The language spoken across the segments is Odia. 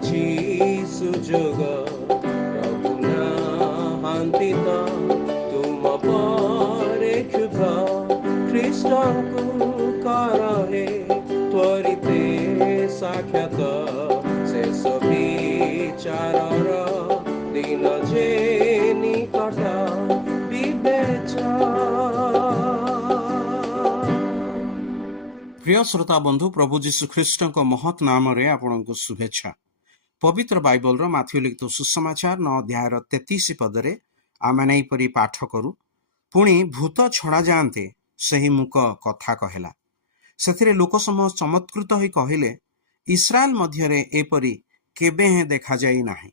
ମିଳିଛି ସୁଯୋଗ ପ୍ରଭୁ ନାହାନ୍ତି ତ ତୁମ ପରେ କ୍ଷୁଧ ଖ୍ରୀଷ୍ଟଙ୍କୁ କରହେ ତ୍ୱରିତେ ସାକ୍ଷାତ ଶେଷ ବିଚାରର ଦିନ ଯେ ନିକଟ ବିବେଚ। প্রিয় শ্ରୋତା ବନ୍ଧୁ, ପ୍ରଭୁ ଯୀଶୁ ଖ୍ରୀଷ୍ଟଙ୍କ ମହତ୍ ନାମରେ ଆପଣଙ୍କୁ ଶୁଭେଚ୍ଛା। ପବିତ୍ର ବାଇବଲର ମାଥିଉ ଲିଖିତ ସୁସମାଚାର 9 ଅଧ୍ୟାୟର 33 ପଦରେ ଆମେ ଏହିପରି ପାଠ କରୁ, ପୁଣି ଭୂତ ଛଡ଼ା ଯାଆନ୍ତେ ସେହି ମୂକ କଥା କହିଲା। ସେଥିରେ ଲୋକସମୂହ ଚମତ୍କୃତ ହୋଇ କହିଲେ, ଇସ୍ରାଏଲ ମଧ୍ୟରେ ଏପରି କେବେ ହେଁ ଦେଖାଯାଇ ନାହିଁ।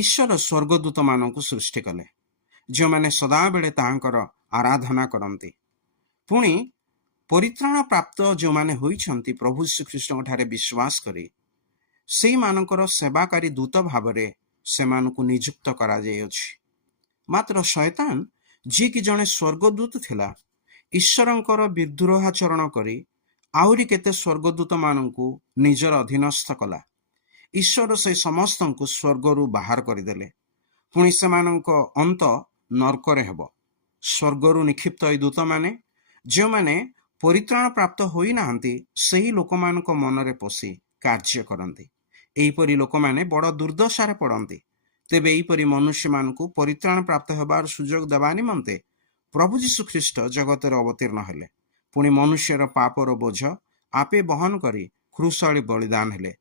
ଈଶ୍ୱର ସ୍ୱର୍ଗଦୂତମାନଙ୍କୁ ସୃଷ୍ଟି କଲେ, ଯେଉଁମାନେ ସଦାବେଳେ ତାହାଙ୍କର ଆରାଧନା କରନ୍ତି। ପୁଣି ପରିତ୍ରାଣ ପ୍ରାପ୍ତ ଯେଉଁମାନେ ହୋଇଛନ୍ତି ପ୍ରଭୁ ଶ୍ରୀଖ୍ରୀଷ୍ଟଙ୍କ ଠାରେ ବିଶ୍ୱାସ କରି ସେଇମାନଙ୍କର ସେବାକାରୀ ଦୂତ ଭାବରେ ସେମାନଙ୍କୁ ନିଯୁକ୍ତ କରାଯାଇଅଛି। ମାତ୍ର ଶୟତାନ, ଯିଏକି ଜଣେ ସ୍ୱର୍ଗଦୂତ ଥିଲା, ଈଶ୍ୱରଙ୍କର ବିଦ୍ରୋହାଚରଣ କରି ଆହୁରି କେତେ ସ୍ୱର୍ଗଦୂତମାନଙ୍କୁ ନିଜର ଅଧୀନସ୍ଥ କଲା। ଈଶ୍ୱର ସେ ସମସ୍ତଙ୍କୁ ସ୍ୱର୍ଗରୁ ବାହାର କରିଦେଲେ। ପୁଣି ସେମାନଙ୍କ ଅନ୍ତ ନର୍କରେ ହେବ। ସ୍ୱର୍ଗରୁ ନିକ୍ଷିପ୍ତ ଏହି ଦୂତମାନେ ଯେଉଁମାନେ ପରିତ୍ରାଣ ପ୍ରାପ୍ତ ହୋଇନାହାନ୍ତି, ସେହି ଲୋକମାନଙ୍କ ମନରେ ପଶି କାର୍ଯ୍ୟ କରନ୍ତି। ଏହିପରି ଲୋକମାନେ ବଡ଼ ଦୁର୍ଦ୍ଦଶାରେ ପଡ଼ନ୍ତି। ତେବେ ଏହିପରି ମନୁଷ୍ୟମାନଙ୍କୁ ପରିତ୍ରାଣ ପ୍ରାପ୍ତ ହେବାର ସୁଯୋଗ ଦେବା ନିମନ୍ତେ ପ୍ରଭୁ ଯୀଶୁ ଖ୍ରୀଷ୍ଟ ଜଗତରେ ଅବତୀର୍ଣ୍ଣ ହେଲେ। ପୁଣି ମନୁଷ୍ୟର ପାପର ବୋଝ ଆପେ ବହନ କରି କ୍ରୁଶରେ ବଳିଦାନ ହେଲେ।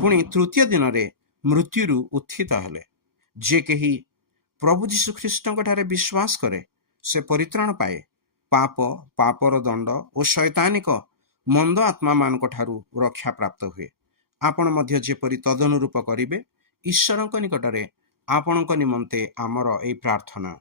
ପୁଣି ତୃତୀୟ ଦିନରେ ମୃତ୍ୟୁରୁ ଉତ୍ଥିତ ହେଲେ। ଯେ କେହି ପ୍ରଭୁ ଯୀଶୁ ଖ୍ରୀଷ୍ଟଙ୍କ ଠାରେ ବିଶ୍ୱାସ କରେ, ସେ ପରିତ୍ରାଣ ପାଏ, ପାପର ଦଣ୍ଡ ଓ ଶୈତାନିକ ମନ୍ଦ ଆତ୍ମାମାନଙ୍କ ଠାରୁ ରକ୍ଷା ପ୍ରାପ୍ତ ହୁଏ। ଆପଣ ମଧ୍ୟ ଯେପରି ତଦନୁରୂପ କରିବେ, ଈଶ୍ୱରଙ୍କ ନିକଟରେ ଆପଣଙ୍କ ନିମନ୍ତେ ଆମର ଏହି ପ୍ରାର୍ଥନା।